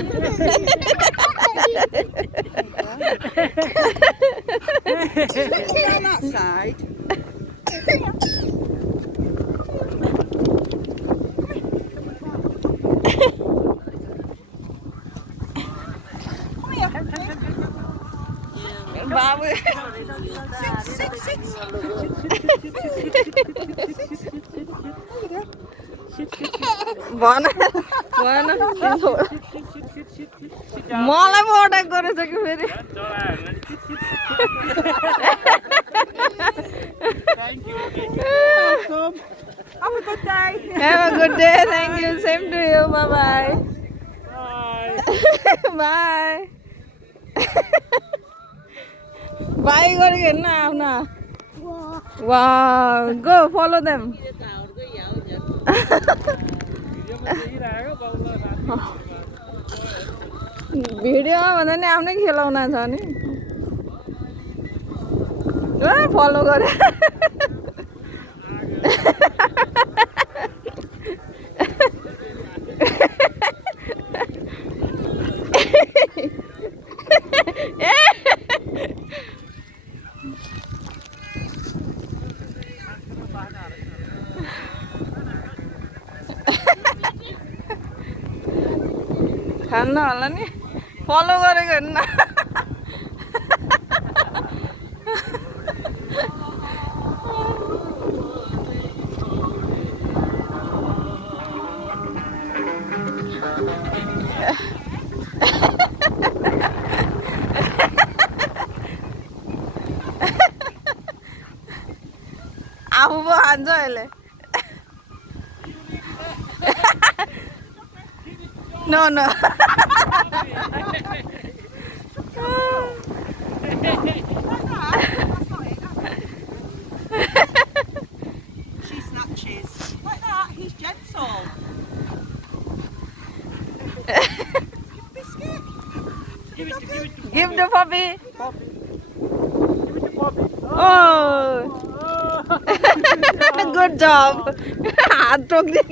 On that side. Babu. Sit. भन भन मलाई पो अट्याक गरेछ कि फेरि Have a good day. Have a good day. Thank you. Same to you. Bye-bye. Bye. Bye गरेको हेर्न आउन Wow. Go follow them. भिडियोमा भन्दा नि आफ्नै खेलाउन छ नि फलो गरे खान्न होला नि फलो गरेको हेर्न आफू पो खान्छ अहिले No. She snatches. Like that, he's gentle. Biscuit. Give the puppy. Give it to Bobby. Oh. Good job. हात टोक्दै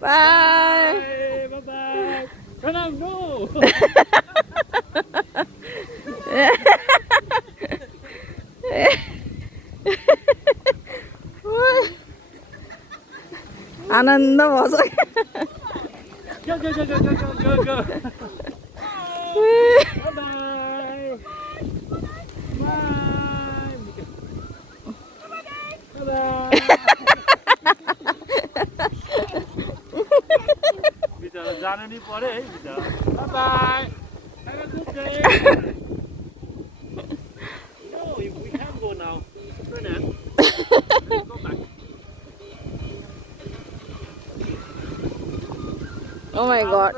Bye. Bye-bye. Pranaam, no. आनन्द भन्छ Go. Bye. Bye-bye. Bye. बिचरा जानु नि पर्यो है बिचरा Bye-bye. Have a good day. No, we can't go now. Pranaam, let's go back. Oh my god.